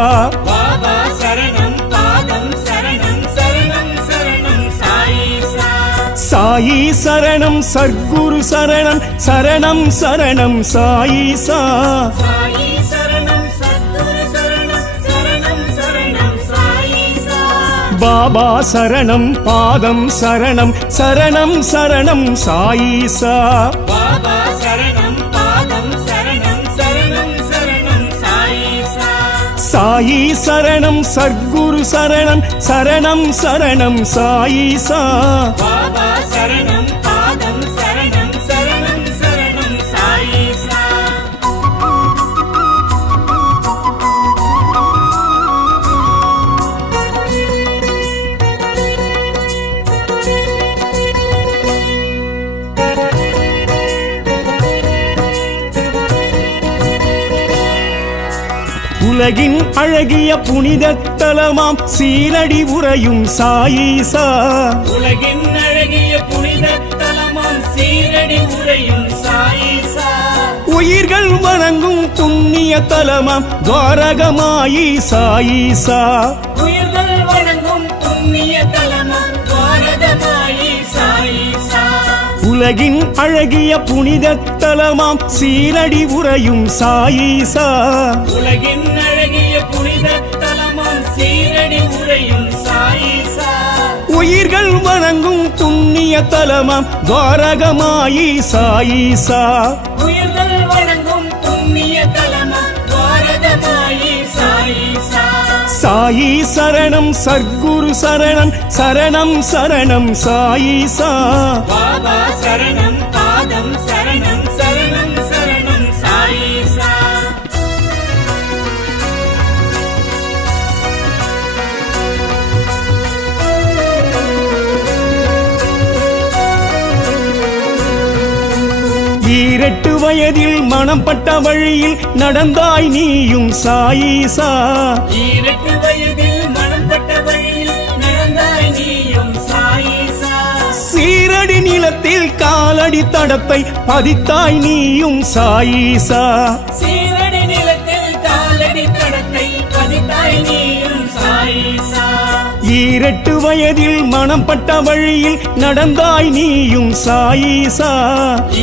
பாபா சரணம் பாதம் சரணம் சரணம் சரணம் சாயிசா சாயி சரணம் சத்குரு சரணம் சரணம் சரணம் சாயீசா சாயி சரணம் சத்குரு சரணம் சரணம் சரணம் சாயிசா பாபா சரணம் பாதம் சரணம் சரணம் சரணம் சாயீசா பாபா சரணம் பாதம் சரணம் சரணம் சரணம் சாயிசா சாயி சரணம் சத்குரு சரணம் சரணம் சரணம் சாயீசா பாபா சரணம் பாதம் சரணம் சரணம் சரணம் சாயிசா உலகின் அழகிய புனித தலமாம் சீரடி உறையும் சாயீசா உலகின் அழகிய புனித தலமாம் சீரடி உறையும் சாயிசா உயிர்கள் வணங்கும் புண்ணிய தலமாம் துவாரகமாயி சாயீசா உயிர்கள் வணங்கும் புண்ணிய தலமாம் துவாரகமாயி சாயிசா உலகின் அழகிய புனித தலமாம் சீரடி உறையும் சாயீசா உலகின் அழகிய புனித தலமாம் சீரடி உறையும் சாயிசா உயிர்கள் வணங்கும் புண்ணிய தலமாம் துவாரகமாயி சாயீசா உயிர்கள் வணங்கும் புண்ணிய தலமாம் துவாரகமாயி சாயிசா சாயி சரணம் சத்குரு சரணம் சரணம் சரணம் சாயீசா பாபா சரணம் பாதம் சரணம் சரணம் சரணம் சாயிசா ஈரெட்டு வயதில் மனம் பட்ட வழியில் நடந்தாய் நீயும் சாயீசா ஈரெட்டு வயதில் மனம் பட்ட வழியில் நடந்தாய் நீயும் சாயிசா சீரடி நிலத்தில் காலடி தடத்தை பதித்தாய் நீயும் சாயீசா சீரடி நிலத்தில் காலடி தடத்தை பதித்தாய் நீயும் சாயிசா ஈரெட்டு வயதில் மனம் பட்ட வழியில் நடந்தாய் நீயும் சாயீசா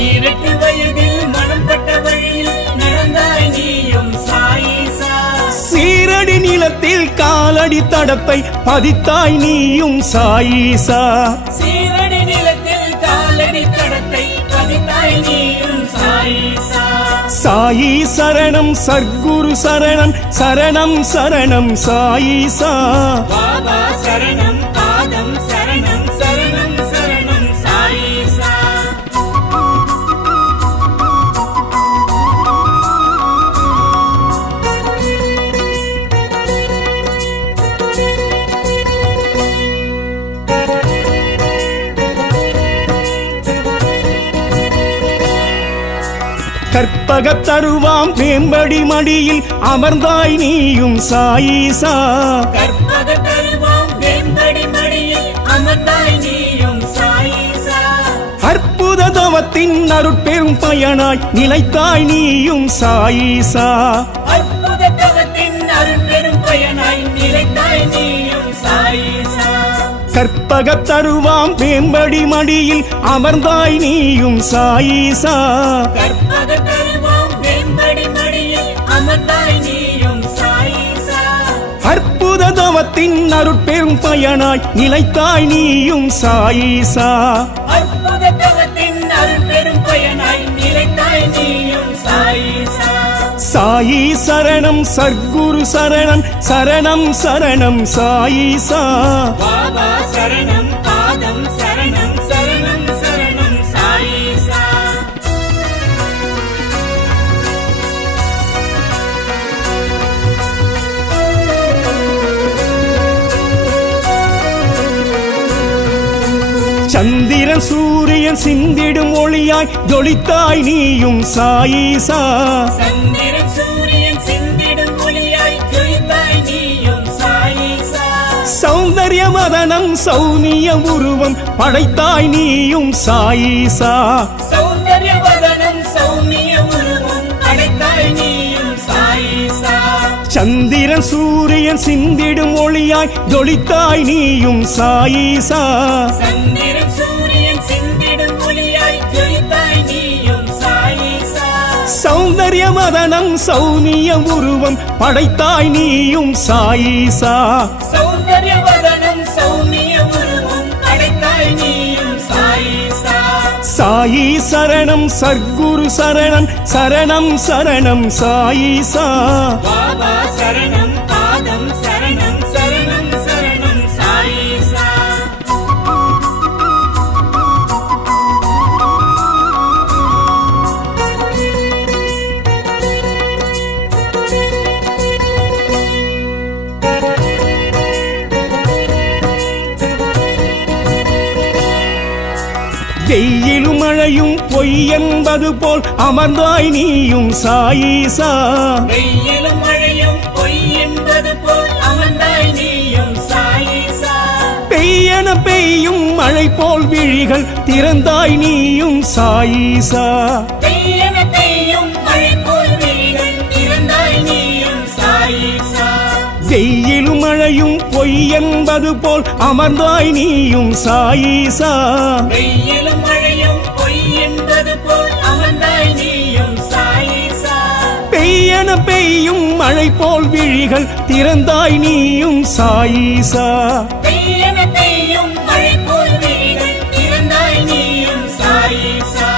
ஈரெட்டு வயதில் மனம் பட்ட வழியில் நடந்தாய் நீயும் சாயிசா சீரடி நிலத்தில் காலடி தடத்தை பதித்தாய் நீயும் சாயீசா சீரடி நிலத்தில் காலடி தடத்தை பதித்தாய் நீயும் சாயிசா சாயி சரணம் சத்குரு சரணம் சரணம் சரணம் சாயீசா பாபா சரணம் பாதம் சரணம் சரணம் சரணம் சாயிசா கற்பகத் தருவாம் வேம்படி மடியில் அமர்ந்தாய் நீயும் சாயீசா கற்பக தருவாம் வெம்படி மடியில் அமர்ந்தாய் நீயும் சாயிசா அற்புத தவத்தின் அருட்பெரும் பயனாய் நிலைத்தாய் நீயும் சாயீசா அற்புத தவத்தின் அருட்பெரும் பயனாய் நிலைத்தாய் நீயும் சாயிசா கற்பகத் தருவாம் வேம்படி மடியில் அமர்ந்தாய் நீயும் சாயீசா கற்பக தருவாம் வெம்படி மடியில் அமர்ந்தாய் நீயும் சாயிசா அற்புத தவத்தின் அருட்பெரும் பயனாய் நிலைத்தாய் நீயும் சாயீசா அற்புத தவத்தின் பயனாய் நிலைத்தாய் நீயும் சாயிசா. சாயி சரணம் சர்க்குரு சரணம் சரணம் சரணம் சாயிசா. பாபா சரணம் பாதம் சரணம் சரணம் சரணம் சாயிசா. சந்திரன் சூரியன் சிந்திடும் ஒளியாய் ஜொலித்தாய் நீயும் சாயிசா. சந்திரன் சூரியன் சிந்திடும் ஒளியாய் ஜொலித்தாய் நீயும் சாயிசா. சௌந்தர்ய மதனம் சௌனிய உருவம் படைத்தாய் நீயும் சாயிசா. சௌந்தர்ய வதனம் சௌமிய உருவம் படைத்தாய் நீயும் சாயிசா. சந்திரன் சூரியன் சிந்திடும் ஒளியாய் ஜொலித்தாய் நீயும் சாயிசா. சந்திரன் சூரியன் சிந்திடும் ஒளியாய் ஜொலித்தாய் நீயும் சாயிசா. சௌந்தர்ய மதனம் சௌனிய உருவம் படைத்தாய் நீயும் சாயிசா. சௌந்தர்ய வதனம் சௌமிய உருவம் படைத்தாய் நீயும் சாயிசா. சாயி சரணம் சர்க்குரு சரணம் சரணம் சரணம் சாயிசா. பாபா சரணம் பாதம் சரணம் சரணம் சரணம் சாயிசா. வெயிலும் மழையும் பொய் என்பது போல் அமர்ந்தாய் நீயும் சாயிசா. வெயிலும் மழையும் பொய் என்பது போல் அமர்ந்தாய் நீயும் சாயிசா. பெய்யன பெய்யும் மழை போல் விழிகள் திறந்தாய் நீயும் சாயிசா. பெய்யன பெய்யும் மழை போல் விழிகள் திறந்தாய் நீயும் சாயிசா. வெயிலும் மழையும் பொய் என்பது போல் அமர்ந்தாய் நீயும் சாயிசா. வெயிலும் மழையும் பொய் என்பது போல் அமர்ந்தாய் நீயும் சாயிசா. பெய்யன பெய்யும் மழை போல் விழிகள் திறந்தாய் நீயும் சாயிசா. பெய்யன பெய்யும் மழை போல் விழிகள் திறந்தாய் நீயும் சாயிசா.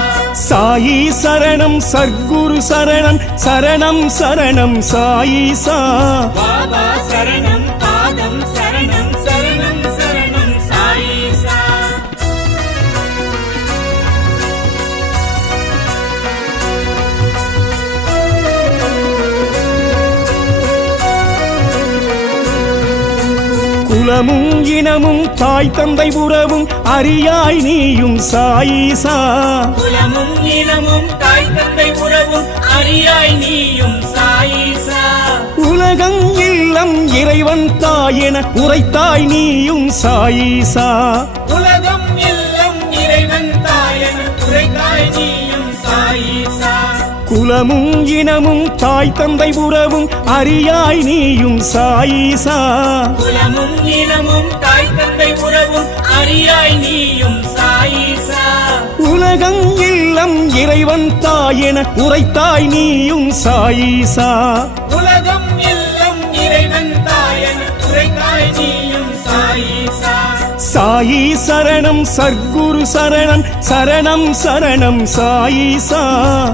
சாயி சரணம் சர்க்குரு சரணம் சரணம் சரணம் சாயிசா. பாபா சரணம் பாதம் சரணம் சரணம் சரணம் சாயிசா. குலமும் இனமும் தாய் தந்தை உறவும் அறியாய் நீயும் சாயிசா. குலமும் இனமும் தாய் தந்தை உறவும் அறியாய் நீயும் சாயிசா. உலகம் இல்லம் இறைவன் தாயென உரைத்தாய் நீயும் சாயிசா. உலகம் எல்லாம் இறைவன் தாயன உரைத்தாய் நீயும் சாயிசா. குலமும் இனமும் தாய் தந்தை உறவும் அறியாய் நீயும் சாயிசா. குலமும் இனமும் தாய் தந்தை உறவும் அறியாய் நீயும் சாயிசா. உலகம் இல்லம் இறைவன் தாயென உரைத்தாய் நீயும் சாயிசா. உலகம் எல்லாம் இறைவன் தாயன உரைத்தாய் நீயும் சாயிசா. சாயி சரணம் சர்க்குரு சரணம் சரணம் சரணம் சாயிசா.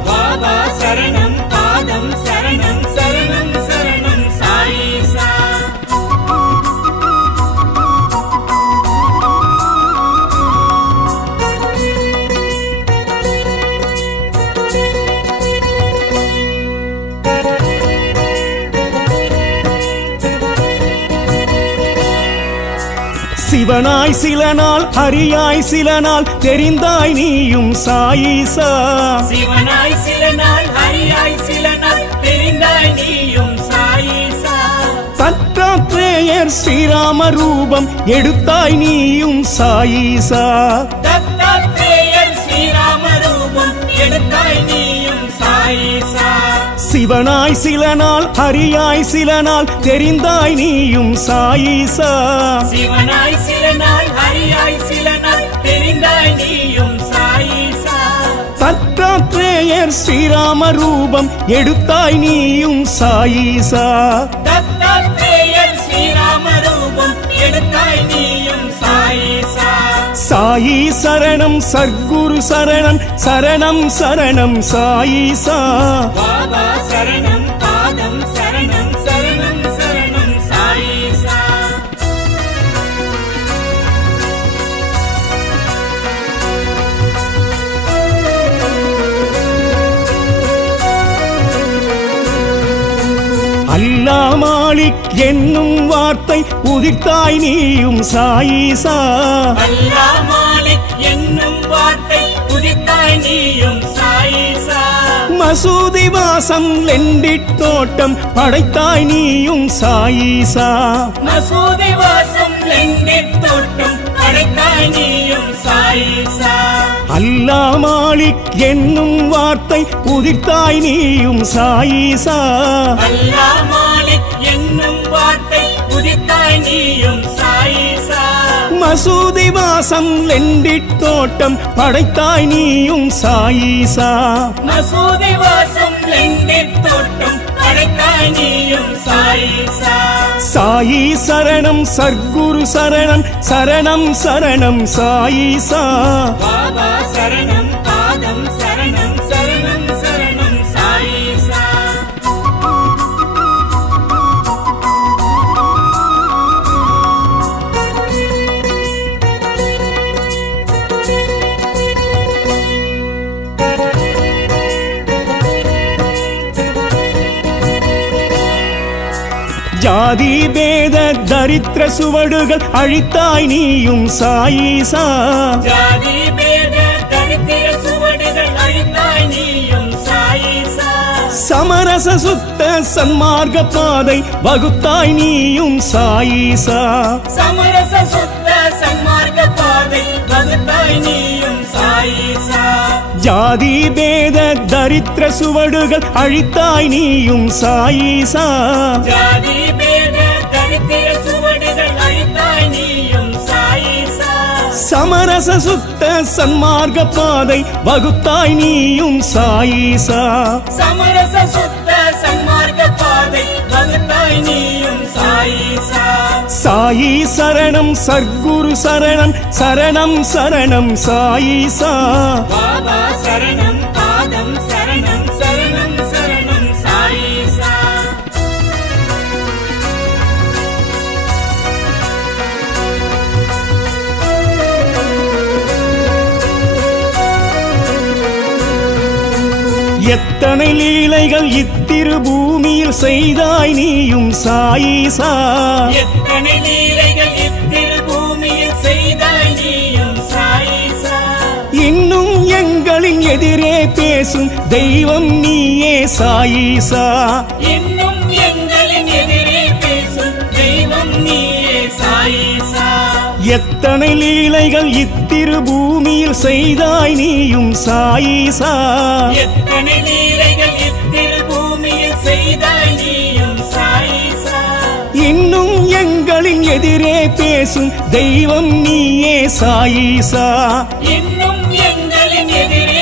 பாபா சரணம் பாதம் சரணம் சரணம் சரணம் சாயிசா. சிவனாய் சில நாள் ஹரியாய் சில நாள் தெரிந்தாய் நீயும் சாயிசா. சிவனாய் சில நாள் ஹரியாய் சில நாள் தெரிந்தாய் நீயும் சாயிசா. தத்தாத்ரேயர் ஸ்ரீராம ரூபம் எடுத்தாய் நீயும் சாயிசா. தத்தாத்ரேயர் ஸ்ரீராம ரூபம் எடுத்தாய் நீயும் சாயிசா. சிவனாய் சில நாள் ஹரியாய் சில நாள் தெரிந்தாய் நீயும் சாயிசா. சிவனாய் சில நாள் ஹரியாய் சில நாள் தெரிந்தாய் நீயும் சாயிசா. தத்தாத்ரேயர் ஸ்ரீராம ரூபம் எடுத்தாய் நீயும் சாயிசா. தத்தாத்ரேயர் ஸ்ரீராம ரூபம் எடுத்தாய் நீயும் சாயிசா. சாயி சரணம் சர்க்குரு சரணம் சரணம் சரணம் சாயிசா பாபா சரணம் பாதம் சரணம் சரணம் சரணம் சாயிசா அல்லா மாலிக் என்னும் வார்த்தை உதிர்த்தாய் நீயும் சாயிசா அல்லாஹ் மாலிக் என்னும் வார்த்தை உதித்தாய் நீயும் சாயிசா மசூதி வாசம் லெண்டிட்டோட்டம் படைத்தாய் நீயும் சாயிசா மசூதி வாசம் லெண்டித் தோட்டம் படைத்தாய் நீயும் சாயிசா அல்லா மாலிக் என்னும் வார்த்தை உதிர்த்தாய் நீயும் சாயிசா அல்லாஹ் மாலிக் என்னும் வார்த்தை உதித்தாய் நீயும் சாயிசா மசூதி வாசம் லெண்டிட்டோட்டம் படைத்தாய் நீயும் சாயிசா மசூதி வாசம் லெண்டித் தோட்டம் படைத்தாய் நீயும் சாயிசா சாயி சரணம் சர்க்குரு சரணம் சரணம் சரணம் சாயிசா பாபா சரணம் பாதம் சரணம் சரணம் சரணம் சாயிசா ஜாதி பேத தரித்திர சுவடுகள் அழித்தாய் நீயும் சாயிசா ஜாதி பேத தரித்திர சுவடுகள் அழித்தாய் நீயும் சாயிசா சமரச சுத்த சன்மார்க்க பாதை வகுத்தாய் நீயும் சாயிசா சமரச சுத்த சன்மார்க்க பாதை வகுத்தாய் நீயும் சாயிசா ஜாதி பேத தரித்திர சுவடுகள் அழித்தாய் நீயும் சாயிசா ஜாதி பேத தரித்திர சுவடுகள் அழித்தாய் நீயும் சாயிசா சமரச சுத்த சன்மார்க்க பாதை வகுத்தாய் நீயும் சாயிசா சமரச சுத்த சன்மார்க்க பாதை வகுத்தாய் நீயும் சாயிசா சாயி சரணம் சர்க்குரு சரணம் சரணம் சரணம் சாயிசா பாபா சரணம் பாதம் சரணம் சரணம் சரணம் சாயிசா எத்தனை லீலைகள் இத்திரு பூமியில் செய்தாய் நீயும் சாயிசா எத்தனை லீலைகள் இத்திரு பூமியில் செய்தாய் நீயும் சாயிசா இன்னும் எங்களின் எதிரே பேசும் தெய்வம் நீயே சாயிசா இன்னும் எங்களின் எதிரே பேசும் தெய்வம் நீயே சாயிசா எத்தனை லீலைகள் இத்திரு பூமியில் செய்தாய் நீயும் சாயிசா எத்தனை லீலைகள் இத்திரு பூமியில் செய்தாய் நீயும் சாயிசா இன்னும் எங்களின் எதிரே பேசும் தெய்வம் நீயே சாயிசா இன்னும் எங்களின் எதிரே